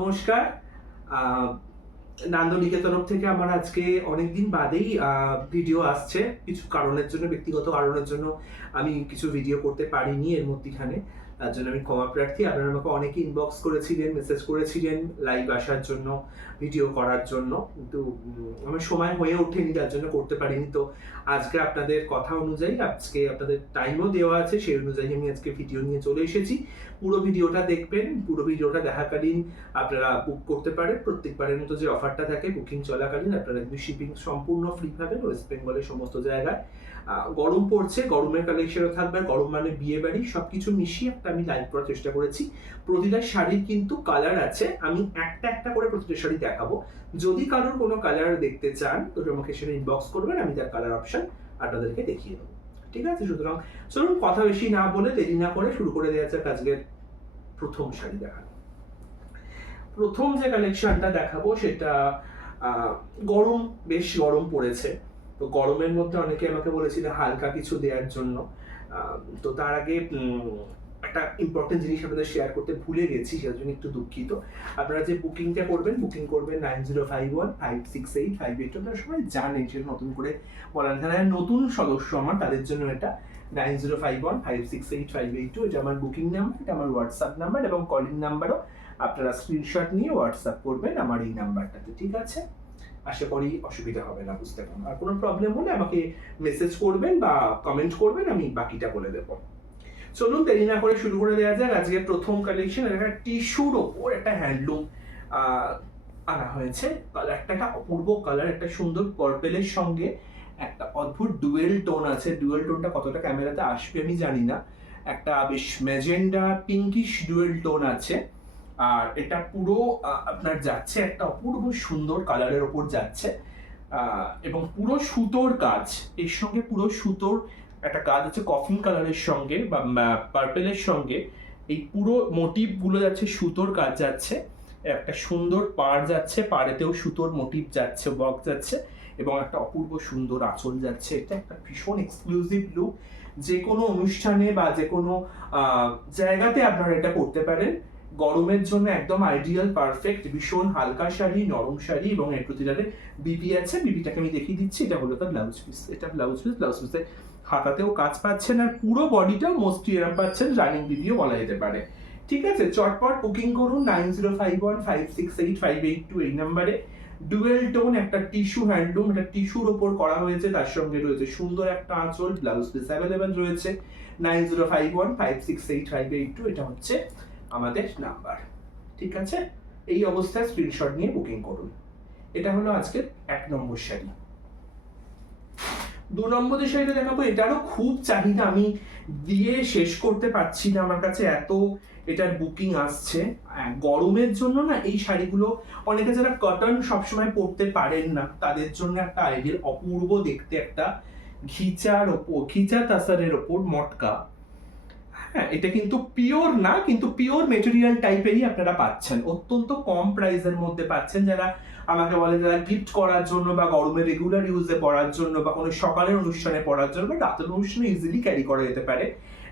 নমস্কার। নান্দনিকের তরফ থেকে আমার আজকে অনেকদিন বাদেই ভিডিও আসছে। কিছু কারণের জন্য, ব্যক্তিগত কারণের জন্য আমি কিছু ভিডিও করতে পারিনি এর মধ্যিখানে। তার জন্য আমি ক্ষমা প্রার্থী। আপনারা আমাকে অনেকে ইনবক্স করেছিলেন, মেসেজ করেছিলেন লাইভ আসার জন্য, ভিডিও করার জন্য। কিন্তু আমার সময় হয়ে ওঠেনি, তার জন্য করতে পারিনি। তো আজকে আপনাদের কথা অনুযায়ী, আজকে আপনাদের টাইমও দেওয়া আছে, সেই অনুযায়ী আমি আজকে ভিডিও নিয়ে চলে এসেছি। পুরো ভিডিওটা দেখবেন। পুরো ভিডিওটা দেখাকালীন আপনারা বুক করতে পারেন। প্রত্যেকবারের মতো যে অফারটা থাকে, বুকিং চলাকালীন আপনারা কিন্তু শিপিং সম্পূর্ণ ফ্রি পাবেন ওয়েস্ট বেঙ্গলের সমস্ত জায়গায়। গরম পড়ছে, গরমের কালেকশনও থাকবে। গরম মানে বিয়ে বাড়ি, সবকিছু মিশিয়ে একটা আমি লাইভ করার চেষ্টা করেছি। প্রতিটা শাড়ির কিন্তু কালার আছে, আমি একটা একটা করে প্রতিটা শাড়ি দেখাবো। যদি কারোর কোনো কালার দেখতে চান তো আমাকে সেটা ইনবক্স করবেন, আমি তার কালার অপশন আপনাদেরকে দেখিয়ে দেবো। ঠিক আছে? সুতরাং চলুন কথা বেশি না বলে, দেরি না করে শুরু করে দেওয়া যাক আজকের প্রথম শাড়ি দেখানো। প্রথম যে কালেকশনটা দেখাবো সেটা গরম, বেশ গরম পড়েছে। তো গরমের মধ্যে অনেকে আমাকে বলেছিল হালকা কিছু দেওয়ার জন্য। তো তার আগে একটা ইম্পর্টেন্ট জিনিস আপনাদের শেয়ার করতে ভুলে গেছি, সেটার জন্য একটু দুঃখিত। আপনারা যে বুকিংটা করবেন, বুকিং করবেন 9051568582। আপনারা সবাই জানেন, সেটা নতুন করে বলেন। যারা নতুন সদস্য আমার, তাদের জন্য এটা 9051568582। এটা আমার বুকিং নাম্বার, এটা আমার হোয়াটসঅ্যাপ নাম্বার এবং কলিং নাম্বারও। আপনারা স্ক্রিনশট নিয়ে হোয়াটসঅ্যাপ করবেন আমার এই নাম্বারটাতে। ঠিক আছে? আশা করি অসুবিধা হবে না বুঝতে পারবেন। আর কোনো প্রবলেম হলে আমাকে মেসেজ করবেন বা কমেন্ট করবেন, আমি বাকিটা বলে দেবো। চলুন দেরি না করে শুরু করে দেওয়া যাক। আজকে প্রথম কালেকশন একটা টিস্যুর ওপর একটা হ্যান্ডলুম আনা হয়েছে। কালারটা একটা অপূর্ব কালার, একটা সুন্দর পার্পেলের সঙ্গে একটা অদ্ভুত ডুয়েল টোন আছে। ডুয়েল টোনটা কতটা ক্যামেরাতে আসবে আমি জানি না। একটা বেশ ম্যাজেন্ডা পিঙ্কিশ ডুয়েল টোন আছে। আর এটা পুরো আপনার যাচ্ছে একটা অপূর্ব সুন্দর কালারের ওপর যাচ্ছে। এবং পুরো সুতোর কাজ, এর সঙ্গে পুরো সুতোর একটা কাজ আছে কফিন কালারের সঙ্গে বা পার্পেলের সঙ্গে। এই পুরো মোটিভ গুলো যাচ্ছে, সুতোর কাজ যাচ্ছে। একটা সুন্দর পাড় যাচ্ছে, পাড়েতেও সুতোর মোটিভ যাচ্ছে, ওয়ার্ক যাচ্ছে এবং একটা অপূর্ব সুন্দর আঁচল যাচ্ছে। এটা একটা ভীষণ এক্সক্লুসিভ লুক। যে কোনো অনুষ্ঠানে বা যে কোনো জায়গাতে আপনারা এটা করতে পারেন। গরমের জন্য একদম আইডিয়াল, পারফেক্ট। ভীষণ হালকা শাড়ি, নরম শাড়ি এবং এর প্রতিটাতে বিপি আছে। বিপিটাকে আমি দেখিয়ে দিচ্ছি। এটা হলো তার ব্লাউজ পিস। এটা ব্লাউজ পিস। ব্লাউজ পিসে হাতাতেও কাজ পাচ্ছেন আর পুরো বডিটাও মোস্টলি এরম পাচ্ছেন, রানিং বিপিও বলা যেতে পারে। ঠিক আছে? চটপট বুকিং করুন 9051568582 এই নাম্বারে। ডুয়েল টোন একটা টিস্যু হ্যান্ডলুম, এটা টিস্যুর ওপর করা হয়েছে, তার সঙ্গে রয়েছে সুন্দর একটা আঁচল। ব্লাউজ পিস অ্যাভেলেবেল রয়েছে। 9051568582 এটা হচ্ছে আমাদের নাম্বার। ঠিক আছে? এই অবস্থায় স্ক্রিনশট নিয়ে বুকিং করুন। এটা হলো আজকের 1 নম্বর শাড়ি। 2 নম্বর যে শাড়িটা দেখাবো, এটারও খুব চাহিদা, আমি দিয়ে শেষ করতে পারছি না। আমার কাছে এত এটার বুকিং আসছে। গরমের জন্য না এই শাড়িগুলো, অনেকে যারা কটন সবসময় পরতে পারেন না, তাদের জন্য একটা আইডিয়াল। অপূর্ব দেখতে একটা ঘিচা তাসারের ওপর মটকা। হ্যাঁ, এটা কিন্তু পিওর না, কিন্তু পিওর মেটেরিয়াল টাইপেরই আপনারা পাচ্ছেন। অত্যন্ত কম প্রাইসের মধ্যে পাচ্ছেন। যারা আমাকে বলে, যারা গিফট করার জন্য বা গরমে রেগুলার ইউজে পরার জন্য বা কোনো সকালের অনুষ্ঠানে পরার জন্য বা রাতের অনুষ্ঠানে ইজিলি ক্যারি করা যেতে পারে।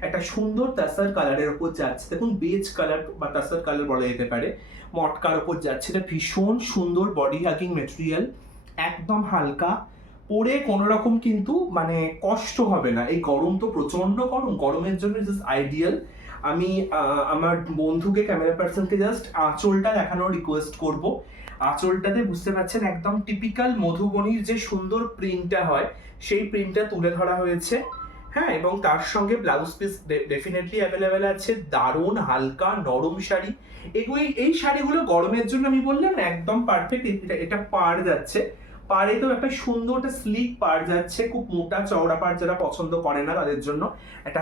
একটা সুন্দর তাসার কালারের উপর যাচ্ছে, দেখুন বেজ কালার বা তাসার কালার বলা যেতে পারে। মটকার উপর যাচ্ছে। এটা ভীষণ সুন্দর বডি হাগিং মেটেরিয়াল, একদম হালকা। পরে কোনো রকম কিন্তু মানে কষ্ট হবে না। এই গরম তো প্রচন্ড গরম, গরমের জন্য জাস্ট আইডিয়াল। আমি আমার বন্ধুকে, ক্যামেরা পার্সনকে জাস্ট আঁচলটা দেখানোর রিকোয়েস্ট করব। আঁচলটাতে বুঝতে পারছেন একদম টিপিক্যাল মধুবনীর যে সুন্দর প্রিন্টটা হয়, সেই প্রিন্টটা তুলে ধরা হয়েছে। হ্যাঁ, এবং তার সঙ্গে ব্লাউজ পিস ডেফিনেটলি অ্যাভেলেবেল আছে। দারুণ হালকা নরম শাড়ি। এই শাড়িগুলো গরমের জন্য আমি বললাম একদম পারফেক্ট। এটা পাড় যাচ্ছে, পাড়েতেও একটা সুন্দর একটা স্লিক পাড় যাচ্ছে। খুব মোটা চওড়া পাড় যারা পছন্দ করে না তাদের জন্য একটা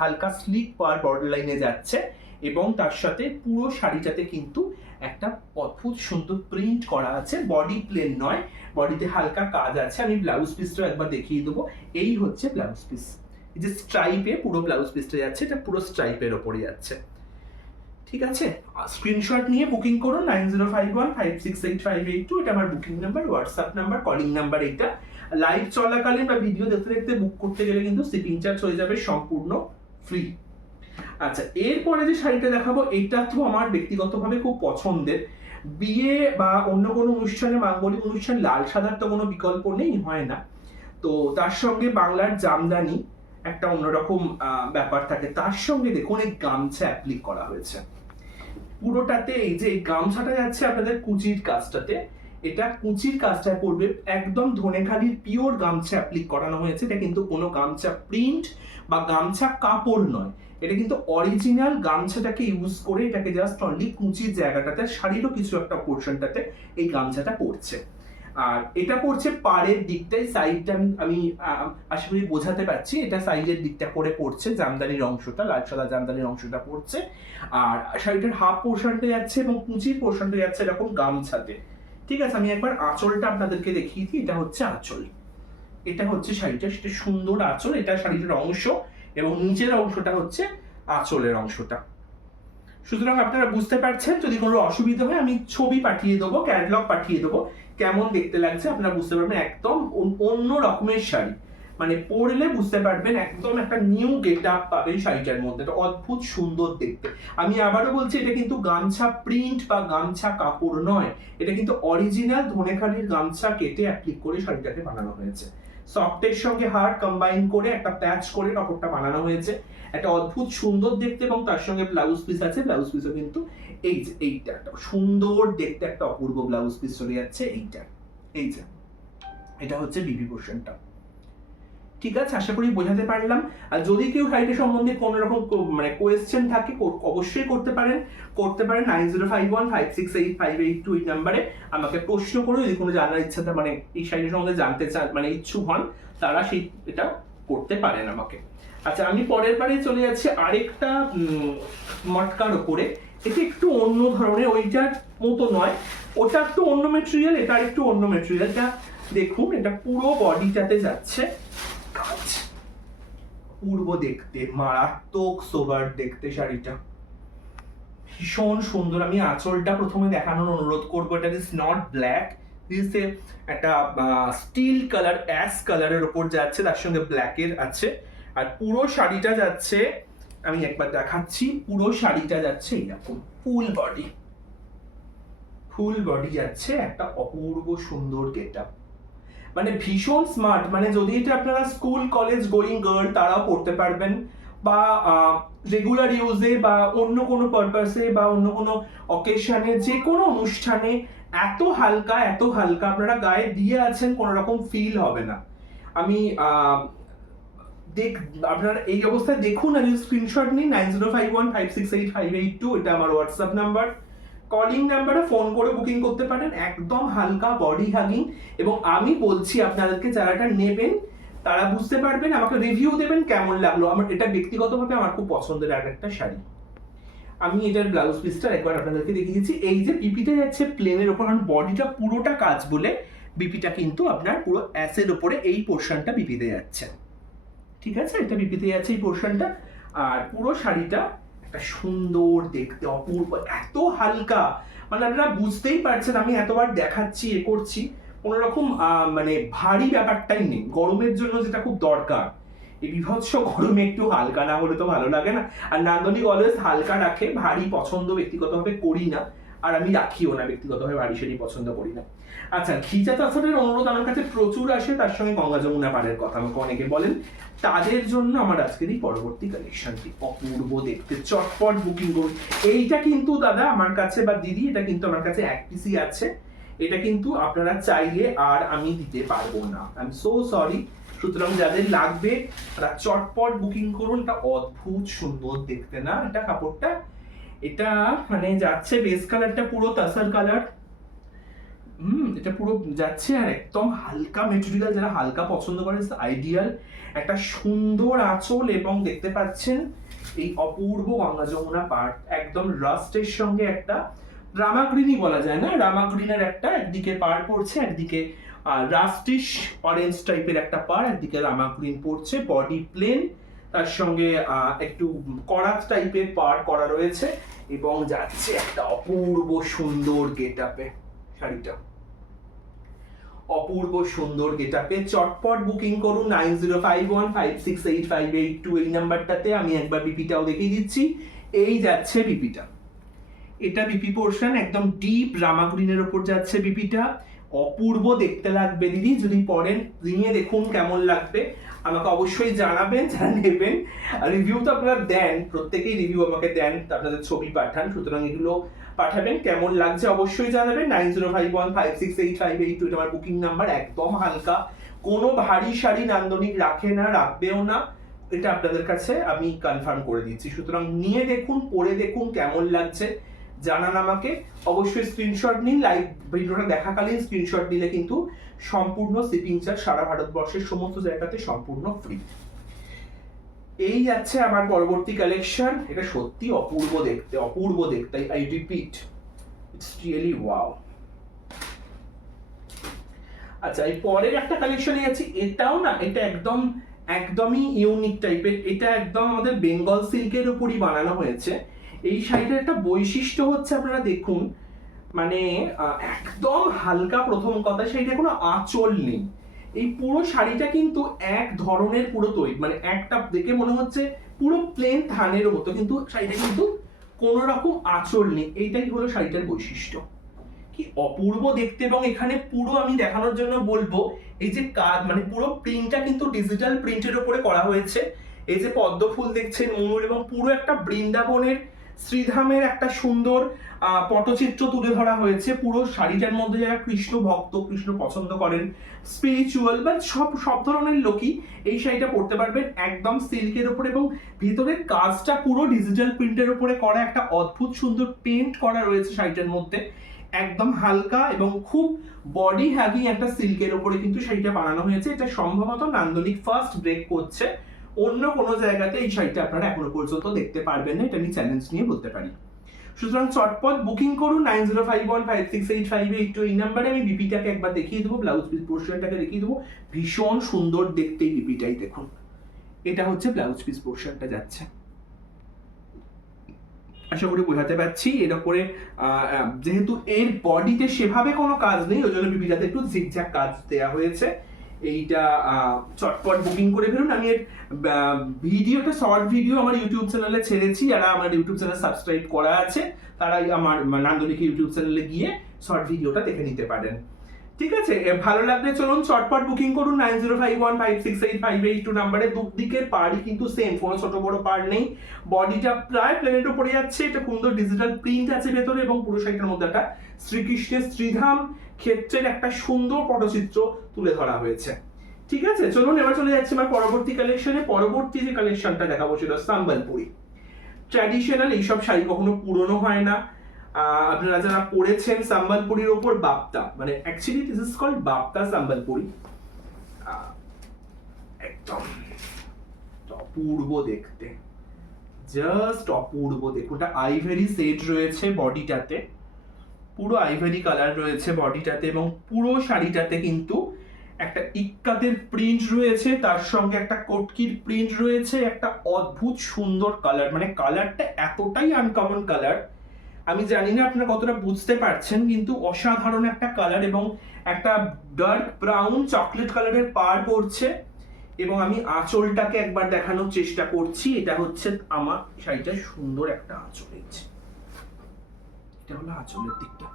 হালকা স্লিক পাড় বর্ডার লাইনে যাচ্ছে। এবং তার সাথে পুরো শাড়িটাতে কিন্তু একটা অদ্ভুত সুন্দর প্রিন্ট করা আছে। বডি প্লেন নয়, বডিতে হালকা কাজ আছে। আমি ব্লাউজ পিসটা একবার দেখিয়ে দেবো। এই হচ্ছে ব্লাউজ পিস। এই যে স্ট্রাইপে পুরো ব্লাউজ পিসটা যাচ্ছে, এটা পুরো স্ট্রাইপের ওপরই যাচ্ছে। ঠিক আছে? স্ক্রিনশট নিয়ে বুকিং করুন 9051568582। এটা আমার booking number, WhatsApp number, calling number. এটা লাইভ চলাকালীন বা ভিডিও দেখতে দেখতে বুক করতে গেলে কিন্তু শিপিং চার্জ হয়ে যাবে সম্পূর্ণ ফ্রি। আচ্ছা, এরপরে যে শাড়িটা দেখাবো এটা তো আমার ব্যক্তিগতভাবে খুব পছন্দের। বিয়ে বা অন্য কোনো অনুষ্ঠানে, মাঙ্গলিক অনুষ্ঠান লাল সাদার তো কোনো বিকল্প নেই, হয় না। তো তার সঙ্গে বাংলার জামদানি একটা অন্যরকম ব্যাপার থাকে। তার সঙ্গে দেখুন এই গামছা অ্যাপ্লিক করা হয়েছে পুরোটাতে। এই যে এই গামছাটা যাচ্ছে আপনাদের কুচির কাজটাতে, এটা কুচির কাজটায় পড়বে, একদম ধনেখালির পিওর গামছা অ্যাপ্লিক করানো হয়েছে। এটা কিন্তু কোনো গামছা প্রিন্ট বা গামছা কাপড় নয়, এটা কিন্তু অরিজিনাল গামছাটাকে ইউজ করে এটাকে জাস্ট অনলি কুচির জায়গাটাতে, শাড়িরও কিছু একটা পোর্শনটাতে এই গামছাটা পড়ছে। আর এটা পড়ছে পাড়ের দিকটাই, সাইডটা আমি আশা করি বোঝাতে পারছি, এটা সাইডের দিকটা করে পড়ছে, জামদানির অংশটা, লাল সাদা জামদানির অংশটা পড়ছে। আর শাড়িটার হাফ পোর্শনটা যাচ্ছে এবং কুচির পোর্শনটা যাচ্ছে এরকম গামছাতে। ঠিক আছে, আমি একবার আঁচলটা আপনাদেরকে দেখিয়ে দিই। এটা হচ্ছে আঁচল, এটা হচ্ছে শাড়িটা, সেটা সুন্দর আঁচল, এটা শাড়িটার অংশ, এবং নিচের অংশটা হচ্ছে আঁচলের অংশটা। সুতরাং আপনারা বুঝতে পারছেন, যদি কোনো অসুবিধা হয় আমি ছবি পাঠিয়ে দেবো, ক্যাটালগ পাঠিয়ে দেবো, কেমন দেখতে লাগছে আপনারা বুঝতে পারবেন। একদম অন্য রকমের শাড়ি, মানে পরলে বুঝতে পারবেন একদম একটা নিউ গেট আপ পাবেন শাড়িটার মধ্যে, এটা অদ্ভুত সুন্দর দেখতে। আমি আবারও বলছি, এটা কিন্তু গামছা প্রিন্ট বা গামছা কাপড় নয়, এটা কিন্তু অরিজিনাল ধনেখালির গামছা কেটে অ্যাপ্লিক করে শাড়িটাকে বানানো হয়েছে। সফটের সঙ্গে হার্ড কম্বাইন করে একটা প্যাচ করে কাপড়টা বানানো হয়েছে, একটা অদ্ভুত সুন্দর দেখতে। এবং তার সঙ্গে ব্লাউজ পিস আছে, ব্লাউজ পিসও কিন্তু এই যে এইটা একটা সুন্দর দেখতে, একটা অপূর্ব ব্লাউজ পিস চলে যাচ্ছে এইটা, এই যে এটা হচ্ছে বিবি পোর্শনটা। ঠিক আছে, আশা করি বোঝাতে পারলাম। আর যদি কেউ শাড়িটা সম্বন্ধে কোনো রকম মানে কোয়েশ্চেন থাকে অবশ্যই করতে পারেন 9051568582 এই নাম্বারে আমাকে প্রশ্ন করে, যদি কোনো জানার ইচ্ছা মানে এই শাড়ির সম্বন্ধে জানতে চান, মানে ইচ্ছুক হন, তারা সেই এটা করতে পারেন আমাকে। আচ্ছা, আমি পরের বারে চলে যাচ্ছি আরেকটা মটকার উপরে। এটা একটু অন্য ধরনের, ওইটার মতো নয়, ওটা একটু অন্য মেটেরিয়াল, এটা একটু অন্য মেটেরিয়ালটা। দেখুন, এটা পুরো বডিটাতে যাচ্ছে কাজ, পূর্ব দেখতে, মারাত্মক সোবার দেখতে শাড়িটা, ভীষণ সুন্দর। আমি আঁচলটা প্রথমে দেখানোর অনুরোধ করবো। এটা ইজ নট ব্ল্যাক, দিস এ একটা স্টিল কালার, অ্যাশ কালারের উপর যাচ্ছে, তার সঙ্গে ব্ল্যাকের আছে। আর পুরো শাড়িটা যাচ্ছে, আমি একবার দেখাচ্ছি, পুরো শাড়িটা যাচ্ছে এরকম ফুল বডি, ফুল বডি যাচ্ছে একটা অপূর্ব সুন্দর গেটআপ, মানে ভীষণ স্মার্ট। মানে যদি এটা আপনারা স্কুল কলেজ গোয়িং গার্ল তারাও পড়তে পারবেন, বা রেগুলার ইউজে বা অন্য কোনো পারপাসে বা অন্য কোনো অকেশনে, যে কোনো অনুষ্ঠানে এত হালকা, এত হালকা আপনারা গায়ে দিয়ে আছেন, কোনো রকম ফিল হবে না। আমি আপনারা এই অবস্থায় দেখুন, আমি স্ক্রিনশট নিই। 9051568582 এটা আমার হোয়াটসঅ্যাপ নাম্বার, কলিং নাম্বারে ফোন করে বুকিং করতে পারেন। একদম হালকা বডি হাগিং, এবং আমি বলছি আপনাদেরকে, যারা এটা নেবেন তারা বুঝতে পারবেন, আমাকে রিভিউ দেবেন কেমন লাগলো। আমার এটা ব্যক্তিগতভাবে আমার খুব পছন্দের আর একটা শাড়ি। আমি এটার ব্লাউজ পিসটা একবার আপনাদেরকে দেখিয়েছি। এই যে বিপিটা যাচ্ছে প্লেনের ওপর, কারণ বডিটা পুরোটা কাজ বলে বিপিটা কিন্তু আপনার পুরো অ্যাসের ওপরে এই পোর্শনটা বিপিতে যাচ্ছে। ঠিক আছে, এটা বিপিতে যাচ্ছে এই পোর্শনটা। আর পুরো শাড়িটা একটা সুন্দর দেখতে, অপূর্ব, এত হালকা, মানে আপনারা বুঝতেই পারছেন, আমি এতবার দেখাচ্ছি, এ করছি, কোনো রকম মানে ভারী ব্যাপারটাই নেই। গরমের জন্য যেটা খুব দরকার, এই বিভৎস গরমে একটু হালকা না হলে তো ভালো লাগে না। আর নান্দনিক অলওয়েজ হালকা রাখে, ভারী পছন্দ ব্যক্তিগতভাবে করি না, আর আমি রাখিও না, ব্যক্তিগতভাবে ভারী শাড়ি পছন্দ করি না। আচ্ছা, ঘিচা তাছাড়ের অনুরোধ আমার কাছে প্রচুর আসে, তার সঙ্গে গঙ্গা যমুনা পাড়ের কথা আমাকে অনেকে বলেন, তাদের জন্য আমার আজকের এই পরবর্তী কালেকশনটি অপূর্ব দেখতে, চটপট বুকিং করুন। এইটা কিন্তু দাদা আমার কাছে, বা দিদি, এটা কিন্তু আমার কাছে এক পিসই আছে, এটা কিন্তু আপনারা চাইলে আর আমি দিতে পারবো না, আই এম সো সরি। সুতরাং যাদের লাগবে তারা চটপট বুকিং করুন। এটা অদ্ভুত সুন্দর দেখতে না এটা কাপড়টা, এটা মানে যাচ্ছে বেস কালারটা পুরো তাসার কালার, এটা পুরো যাচ্ছে, আর একদম হালকা মেটেরিয়াল, যারা হালকা পছন্দ করে আইডিয়াল। একটা সুন্দর আঁচল, এবং দেখতে পাচ্ছেন এই অপূর্ব গঙ্গা যমুনা পাড়, একদম রাস্টের সঙ্গে একটা রামা গ্রিনই বলা যায় না, রামা গ্রিনের একটা একদিকে পাড় পড়ছে, একদিকে রাস্টিশ অরেঞ্জ টাইপের একটা পাড়, একদিকে রামা গ্রিন পড়ছে, বডি প্লেন, তার সঙ্গে একটু করাত টাইপের পাড় করা রয়েছে, এবং যাচ্ছে একটা অপূর্ব সুন্দর গেট আপে শাড়িটা, অপূর্ব সুন্দর গেটআপে চটপট বুকিং করুন 9051568582 এই নাম্বারটাতে। আমি একবার বিপিটাও দেখিয়ে দিচ্ছি। এই যাচ্ছে বিপিটা, এটা বিপি পোর্শন, একদম ডিপ রামা গ্রিনের ওপর যাচ্ছে বিপিটা। অপূর্ব দেখতে লাগবে দিদি, যদি পরেন নিয়ে দেখুন কেমন লাগবে, আমাকে অবশ্যই জানাবেন যারা নেবেন। রিভিউ তো আপনারা দেন, প্রত্যেকেই রিভিউ আমাকে দেন, আপনাদের ছবি পাঠান, সুতরাং এগুলো পাঠাবেন, কেমন লাগছে অবশ্যই জানাবেন। 9051568582 এটা আমার বুকিং নাম্বার। একদম হালকা, কোনো ভারী শাড়ি নান্দনিক রাখে না, রাখবেও না, এটা আপনাদের কাছে আমি কনফার্ম করে দিচ্ছি। সুতরাং নিয়ে দেখুন, পরে দেখুন কেমন লাগছে, জানান আমাকে অবশ্যই। স্ক্রিনশট নিন, লাইভ ভিডিওটা দেখাকালীন স্ক্রিনশট নিলে কিন্তু সম্পূর্ণ শিপিং চার্জ সারা ভারতবর্ষের সমস্ত জায়গাতে সম্পূর্ণ ফ্রি। এই যাচ্ছে আমার পরবর্তী কালেকশন। এটা সত্যি অপূর্ব দেখতে, অপূর্ব দেখতে, I repeat, it's really wow. আচ্ছা, এই পরের একটা কালেকশনে যাচ্ছি, এটাও না, এটা একদমই ইউনিক টাইপের। এটা একদম আমাদের বেঙ্গল সিল্কের উপরই বানানো হয়েছে। এই শাড়িটার একটা বৈশিষ্ট্য হচ্ছে, আপনারা দেখুন, মানে একদম হালকা। প্রথম কথা, শাড়িটা কোনো আঁচল নেই। এই পুরো শাড়িটা কিন্তু এক ধরনের পুরো তৈরি, মানে একটা দেখে মনে হচ্ছে পুরো প্লেন থানের মতো, কিন্তু শাড়িটা কিন্তু কোনো রকম আঁচল নেই। এইটাই হলো শাড়িটার বৈশিষ্ট্য। কি অপূর্ব দেখতে। এবং এখানে পুরো আমি দেখানোর জন্য বলবো, এই যে কাজ, মানে পুরো প্রিন্টটা কিন্তু ডিজিটাল প্রিন্টের উপরে করা হয়েছে। এই যে পদ্ম ফুল দেখছেন, ময়ূর, এবং পুরো একটা বৃন্দাবনের শ্রীধামের একটা সুন্দর পটচিত্র তুলে ধরা হয়েছে। পুরো শাড়িটার মধ্যে যারা কৃষ্ণ ভক্ত, কৃষ্ণ পছন্দ করেন, স্পিরিচুয়াল বা সব ধরনের লোকই এই শাড়িটা পরতে পারবেন। একদম সিল্কের উপরে, এবং ভিতরের কাজটা পুরো ডিজিটাল প্রিন্টের উপরে করা, একটা অদ্ভুত সুন্দর পেন্ট করা রয়েছে শাড়িটার মধ্যে। একদম হালকা এবং খুব বডি হ্যাভি একটা সিল্কের উপরে কিন্তু শাড়িটা বানানো হয়েছে। এটা সম্ভবত নান্দনিক ফার্স্ট ব্রেক করছে, অন্য কোনো জায়গাতে এই শাড়িটা আপনারা এখনো পর্যন্ত দেখতে পারবেন না, এটা আমি চ্যালেঞ্জ নিয়ে বলতে পারি। সুতরাং চটপট বুকিং করুন 9051568582 এই নাম্বারে। আমি বিপিটাকে একবার দেখিয়ে দেবো, ব্লাউজ পিস পোর্শনটাকে দেখিয়ে দেবো। ভীষণ সুন্দর দেখতে এই বিপিটাই দেখুন। এটা হচ্ছে ব্লাউজ পিস পোর্শনটা যাচ্ছে, আশা করি বোঝাতে পারছি। এর উপরে যেহেতু এর বডিতে সেভাবে কোনো কাজ নেই, ওই জন্য বিপিটাতে একটু জিগজ্যাগ কাজ দেওয়া হয়েছে। এইটা চটপট বুকিং করে ফেলুন। আমি এর ভিডিওটা, শর্ট ভিডিও আমার ইউটিউব চ্যানেলে ছেড়েছি। যারা আমার ইউটিউব চ্যানেল সাবস্ক্রাইব করা আছে তারাই আমার নান্দনিক ইউটিউব চ্যানেলে গিয়ে শর্ট ভিডিওটা দেখে নিতে পারেন। ঠিক আছে, ভালো লাগলে চলুন চটপট বুকিং করুন 9051568582 নাম্বারে। দুদিকের পাড়ই কিন্তু সেম, কোনো ছোট বড় পাড় নেই। বডিটা প্রায় প্লেনের উপরে যাচ্ছে, এটা সুন্দর ডিজিটাল প্রিন্ট আছে ভেতরে, এবং পুরো শাড়িটার মধ্যে একটা শ্রীকৃষ্ণের শ্রীধাম ক্ষেত্রের একটা সুন্দর পটচিত্র তুলে ধরা হয়েছে। ঠিক আছে, চলুন এবার চলে যাচ্ছি আমার পরবর্তী কালেকশনে। পরবর্তী যে কালেকশনটা দেখাবো সেটা সম্বলপুরি। ট্র্যাডিশনাল এইসব শাড়ি কখনো পুরনো হয় না। আপনারা যারা পড়েছেন সম্বলপুরীর ওপর বাপ্তা, মানে actually this is called Bapta Sambalpuri. একদম অপূর্ব দেখতে, জাস্ট অপূর্ব। দেখুন, এটা আইভরি সেট রয়েছে বডিটাতে, পুরো আইভরি কালার রয়েছে বডিটাতে, এবং পুরো শাড়িটাতে কিন্তু একটা ইক্কাতের প্রিন্ট রয়েছে, তার সঙ্গে একটা কটকির প্রিন্ট রয়েছে। একটা অদ্ভুত সুন্দর কালার, মানে কালারটা এতটাই আনকমন কালার, আমি জানি না আপনারা কতটা বুঝতে পারছেন, কিন্তু অসাধারণ একটা কালার। এবং একটা ডার্ক ব্রাউন চকলেট কালারের পাড় পড়ছে। এবং আমি আঁচলটাকে একবার দেখানোর চেষ্টা করছি। এটা হচ্ছে আমার শাড়িটার সুন্দর একটা আঁচল, এটা হলো আঁচলের দিকটা,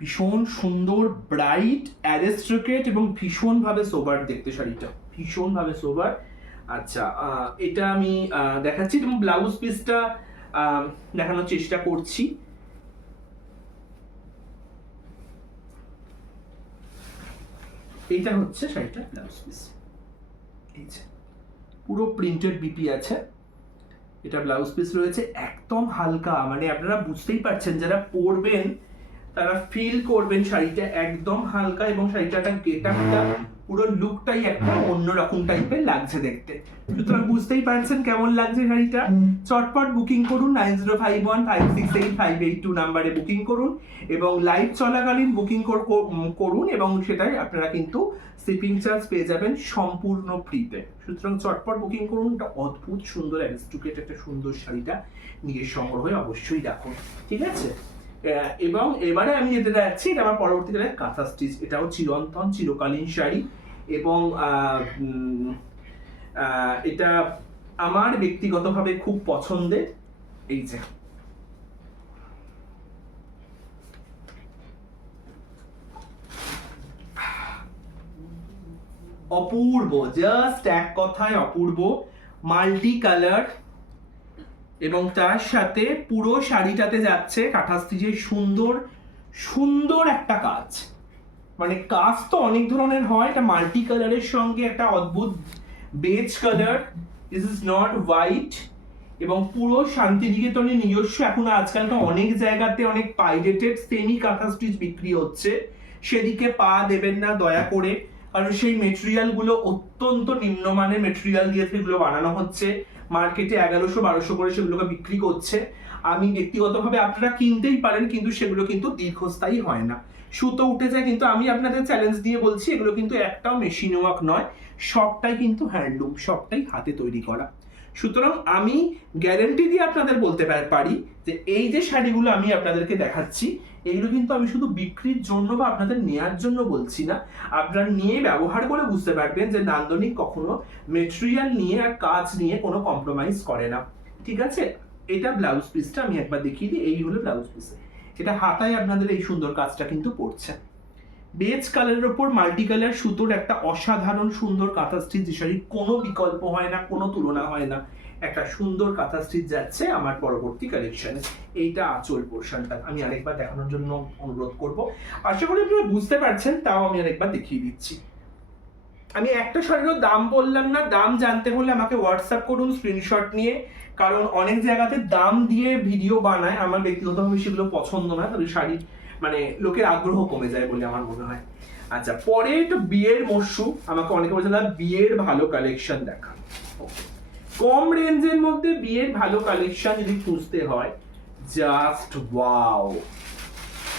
ভীষণ সুন্দর, ব্রাইট, অ্যারিস্ট্রোক্রেট, এবং ভীষণ ভাবে সোবার দেখতে শাড়িটা, ভীষণ ভাবে সোবার। আচ্ছা, এটা আমি দেখাচ্ছি, এবং ব্লাউজ পিসটা দেখানোর চেষ্টা করছি। এইটা হচ্ছে শাড়িটার ব্লাউজ পিস, এই যে পুরো প্রিন্টেড বিপি আছে, এটা ব্লাউজ পিস রয়েছে। একদম হালকা, মানে আপনারা বুঝতেই পারছেন, যারা পরবেন তারা ফিল করবেন শাড়িটা একদম হালকা, এবং শাড়িটাটা গেটআপটা পুরো লুকটাই একটা অন্যরকম টাইপের লাগছে দেখতে। সুতরাং বুঝতেই পারছেন কেমন লাগছে শাড়িটা। চটপট বুকিং করুন 9051568582 নাম্বারে বুকিং করুন, এবং লাইভ চলাকালীন বুকিং করুন, এবং সেটাই আপনারা কিন্তু শিপিং চার্জ পেয়ে যাবেন সম্পূর্ণ ফ্রিতে। সুতরাং চটপট বুকিং করুন। একটা অদ্ভুত সুন্দর অ্যারিস্ট্রোক্রেট একটা সুন্দর শাড়িটা নিজের সংগ্রহে অবশ্যই রাখুন। ঠিক আছে, এবং এবারে আমি যেতে যাচ্ছি, এটা আমার পরবর্তীকালে কাঁথা স্টিচ, এটাও চিরন্তন চিরকালীন শাড়ি এবং এটা আমার ব্যক্তিগতভাবে খুব পছন্দের। এই যে অপূর্ব, জাস্ট এক কথায় অপূর্ব, মাল্টি কালার এবং তার সাথে পুরো শাড়িটাতে যাচ্ছে কাঁথা স্টিচের সুন্দর সুন্দর একটা কাজ। মানে কাজ তো অনেক ধরনের হয়, এটা মাল্টি কালারের সঙ্গে একটা অদ্ভুত beige colour, this is not white, এবং পুরো শান্তিনিকেতনের নিজস্ব, এখন আজকাল তো অনেক জায়গাতে অনেক পাইরেটেড সেমি কাঁথা স্টিচ বিক্রি হচ্ছে, সেদিকে পা দেবেন না দয়া করে, কারণ সেই মেটেরিয়ালগুলো অত্যন্ত নিম্নমানের মেটেরিয়াল দিয়ে সেগুলো বানানো হচ্ছে, মার্কেটে 1100-1200 করে সেগুলোকে বিক্রি করছে। আমি ব্যক্তিগতভাবে, আপনারা কিনতেই পারেন কিন্তু সেগুলো কিন্তু দীর্ঘস্থায়ী হয় না, সুতো উঠে যায়, কিন্তু আমি আপনাদের চ্যালেঞ্জ দিয়ে বলছি এগুলো কিন্তু একটাও মেশিন ওয়ার্ক নয়, সবটাই কিন্তু হ্যান্ডলুম, সবটাই হাতে তৈরি করা। সুতরাং আমি গ্যারেন্টি দিয়ে আপনাদের বলতে পারি যে এই যে শাড়িগুলো আমি আপনাদেরকে দেখাচ্ছি, এগুলো কিন্তু আমি শুধু বিক্রির জন্য বা আপনাদের নেয়ার জন্য বলছি না, আপনারা নিয়ে ব্যবহার করে বুঝতে পারবেন যে নান্দনিক কখনো মেটেরিয়াল নিয়ে আর কাজ নিয়ে কোনো কম্প্রোমাইজ করে না। ঠিক আছে, এটা ব্লাউজ পিসটা আমি একবার দেখিয়ে দিই, এই হলো ব্লাউজ পিস, এটা হাতায় আপনাদের এই সুন্দর কাজটা কিন্তু পড়ছে, বেজ কালারের ওপর মাল্টি কালার সুতোর একটা অসাধারণ সুন্দর কাঁথা স্টিচ, যে শাড়ির কোনো বিকল্প হয় না, কোনো তুলনা হয় না, একটা সুন্দর কাঁথা স্টিচ যাচ্ছে আমার পরবর্তী কালেকশনে। এইটা আঁচল পোর্শনটা আমি আরেকবার দেখানোর জন্য অনুরোধ করব, আশা করি আপনারা বুঝতে পারছেন, তাও আমি আরেকবার দেখিয়ে দিচ্ছি। আমি একটা শাড়িরও দাম বললাম না, দাম জানতে হলে আমাকে হোয়াটসঅ্যাপ করুন স্ক্রিনশট নিয়ে, কারণ অনেক জায়গাতে দাম দিয়ে ভিডিও বানায়, আমার ব্যক্তিগতভাবে সেগুলো পছন্দ না, তবে শাড়ি মানে লোকের আগ্রহ কমে যায় বলে আমার মনে হয়। আচ্ছা, পরে একটু বিয়ের মরশু, আমাকে অনেকে বলছে দাদা বিয়ের ভালো কালেকশন দেখান। কম রেঞ্জের মধ্যে বিয়ের ভালো কালেকশন যদি খুঁজতে হয়, জাস্ট ওয়াও,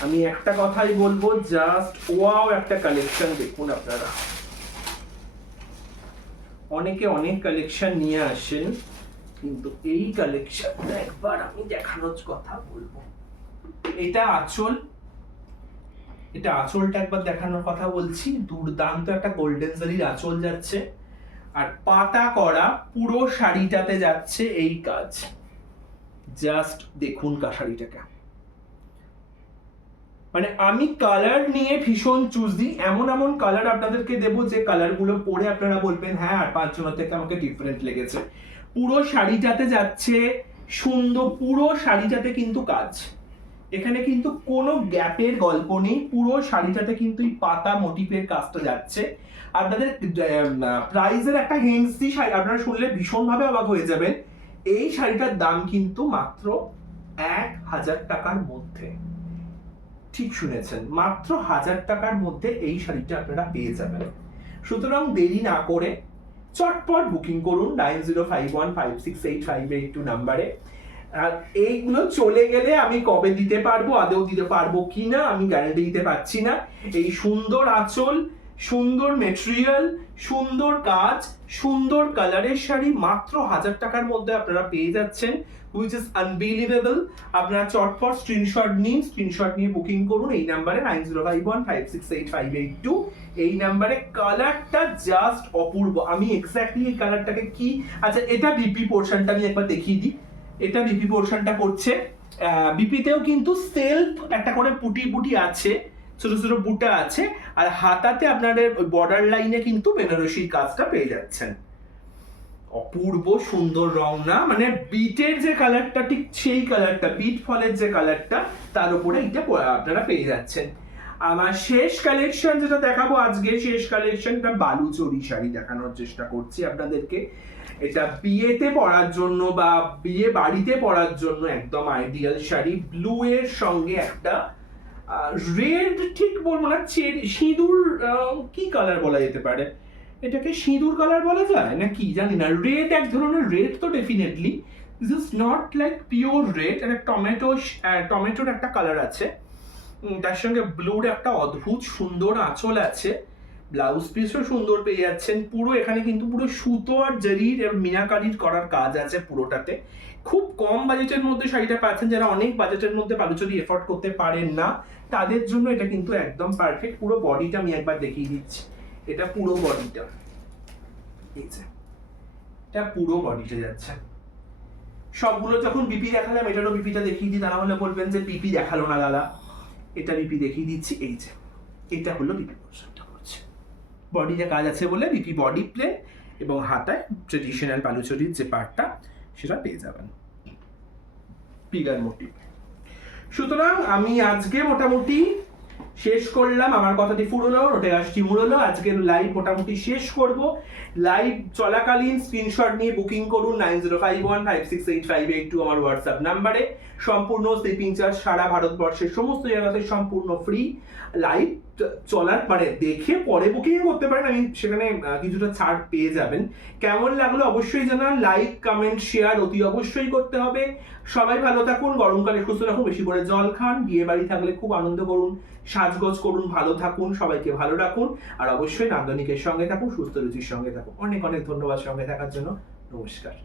আমি একটা কথাই বলবো, জাস্ট ওয়াও একটা কালেকশন দেখুন আপনারা। অনেকে অনেক কালেকশন নিয়ে আসেন, কিন্তু এই কালেকশনটা একবার আমি দেখানোর কথা বলবো। এটা আঁচল, এটা আঁচলটা একবার দেখানোর কথা বলছি, দুর্দান্ত একটা গোল্ডেন জারির আঁচল যাচ্ছে, আর পাতা করা পুরো শাড়িটাতে যাচ্ছে এই কাজ, জাস্ট দেখুন শাড়িটাকে। মানে আমি কালার নিয়ে ভীষণ চুজি, এমন এমন কালার আপনাদেরকে দেবো যে কালারগুলো পরে আপনারা বলবেন হ্যাঁ আর 5 জনের থেকে আমাকে ডিফারেন্ট লেগেছে। পুরো শাড়িটাতে যাচ্ছে সুন্দর, পুরো শাড়িটাতে কিন্তু কাজ, এখানে কিন্তু কোনো গ্যাপের গল্প নেই, পুরো শাড়িটাতে কিন্তু এই পাতা মোটিফের কাজটা যাচ্ছে। আপনাদের প্রাইসের একটা হিন্টস দিই, আপনারা শুনলে ভীষণভাবে অবাক হয়ে যাবেন, এই শাড়িটার দাম কিন্তু মাত্র 1000 টাকার মধ্যে, ঠিক শুনেছেন, মাত্র 1000 টাকার মধ্যে এই শাড়িটা আপনারা পেয়ে যাবেন। সুতরাং দেরি না করে চটপট বুকিং করুন 9051568582 নাম্বারে। আর এইগুলো চলে গেলে আমি কবে দিতে পারবো, আদৌ দিতে পারবো কিনা আমি গ্যারান্টি দিতে পারছি না। এই সুন্দর আঁচল, সুন্দর মেটেরিয়াল, সুন্দর কাজ, সুন্দর কালারের শাড়ি মাত্র 1000 টাকার মধ্যে আপনারা পেয়ে যাচ্ছেন, which is unbelievable। আপনারা চটপট স্ক্রিনশট নিন, স্ক্রিনশট নিয়ে বুকিং করুন এই নাম্বারে 9051568582, এই নাম্বারে। কালারটা জাস্ট অপূর্ব, আমি এক্স্যাক্টলি এই কালারটাকে কি, আচ্ছা এটা বিপি পোর্শনটা আমি একবার দেখিয়ে দিই, এটা বিপি পোর্শনটা করছে, বিপিতেও কিন্তু সেলফ একটা করে পুটি পুটি আছে, ছোট ছোট বুটা আছে, আর হাতাতে আপনাদের বর্ডার লাইনে কিন্তু বেনারসির কাজটা পেয়ে যাচ্ছেন। অপূর্ব সুন্দর রং না, মানে বিটের যে কালারটা ঠিক সেই কালারটা, বিট ফলের যে কালারটা, তার উপরে এটা আপনারা পেয়ে যাচ্ছেন। আমার শেষ কালেকশন যেটা দেখাবো আজকে, শেষ কালেকশনটা বালুচরি শাড়ি দেখানোর চেষ্টা করছি আপনাদেরকে। এটা বিয়েতে পরার জন্য বা বিয়ে বাড়িতে পরার জন্য একদম আইডিয়াল শাড়ি, ব্লু এর সঙ্গে একটা রেড, ঠিক বলবো না, সিঁদুর, কি কালার বলা যেতে পারে, এটাকে সিঁদুর কালার বলা যায় না কি জানি না, রেড, এক ধরনের রেড তো definitely, this is not like pure red, একটা টমেটোর একটা কালার আছে, তার সঙ্গে ব্লুর একটা অদ্ভুত সুন্দর আঁচল আছে, ব্লাউজ পিসও সুন্দর পেয়ে যাচ্ছেন। পুরো এখানে কিন্তু পুরো সুতো আর জরির মিনাকারির করার কাজ আছে পুরোটাতে। খুব কম বাজেটের মধ্যে শাড়িটা পাচ্ছেন। যারা অনেক বাজেটের মধ্যে বালুচরী এফোর্ড করতে পারেন না তাদের জন্য এটা কিন্তু একদম পারফেক্ট। পুরো বডিটা আমি একবার দেখিয়ে দিচ্ছি, এটা পুরো বডিটা, এই যে এটা পুরো বডিতে যাচ্ছে। সবগুলো যখন বিপি দেখালাম এটারও বিপিটা দেখিয়ে দিই, তারা হলে বলবেন যে বিপি দেখালো না দাদা। এটা বিপি দেখিয়ে দিচ্ছি, এই যে এটা হলো বিপি পোর্শনটা হচ্ছে। বডিতে কাজ আছে বলে বিপি বডি প্লেন এবং হাতায় ট্রেডিশনাল বালুচরীর যে পার্টটা সেটা পেয়ে যাবেন পিলার মোটিভ। সুতরাং আমি আজকে মোটামুটি শেষ করলাম, আমার কথাটি ফুরলো, রোটে আসছি মুড়লো। আজকের লাইভ মোটামুটি শেষ করব। লাইভ চলাকালীন স্ক্রিনশট নিয়ে বুকিং করুন 9051568582 আমার হোয়াটসঅ্যাপ নাম্বারে। সম্পূর্ণ স্লিপিং চার্জ সারা ভারতবর্ষের সমস্ত জায়গাতে সম্পূর্ণ ফ্রি। লাইভ চলার মানে দেখে পরে বুকিং করতে পারেন, আমি সেখানে কিছুটা ছাড় পেয়ে যাবেন। কেমন লাগলো অবশ্যই জানান। লাইক কমেন্ট শেয়ার অতি অবশ্যই করতে হবে। সবাই ভালো থাকুন, গরমকালে সুস্থ থাকুন, বেশি করে জল খান, বিয়ে বাড়ি থাকলে খুব আনন্দ করুন, সাজগোজ করুন, ভালো থাকুন, সবাইকে ভালো রাখুন। আর অবশ্যই নান্দনিকের সঙ্গে থাকুন, সুস্থ রুচির সঙ্গে থাকুন। অনেক অনেক ধন্যবাদ সঙ্গে থাকার জন্য। নমস্কার।